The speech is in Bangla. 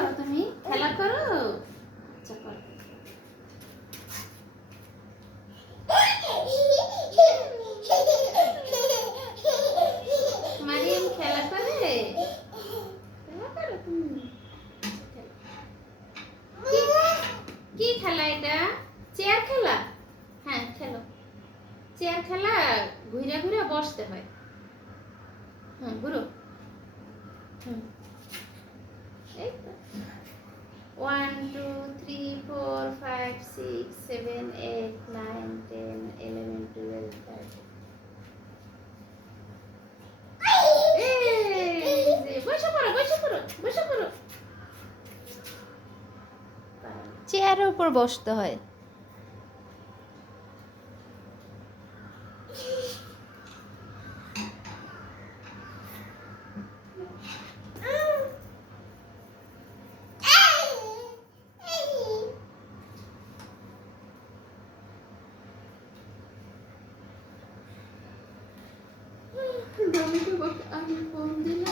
করো তুমি? খেলা করো? আচ্ছা করো। মারিয়াম খেলা করে? খেলা করো তুমি? কি খেলা এটা? চেয়ার খেলা? হ্যাঁ খেলো। চেয়ার খেলা ঘুরে ঘুরে বসতে হয়। হুম ঘুরো। হুম এই তো 1 2 3 4 5 6 7 8 9 10 11 12 13 বসে পড়ো বসে পড়ো বসে পড়ো। চেয়ারের উপর বসতে হয়। আমি তো আমি ফোন দিলাম।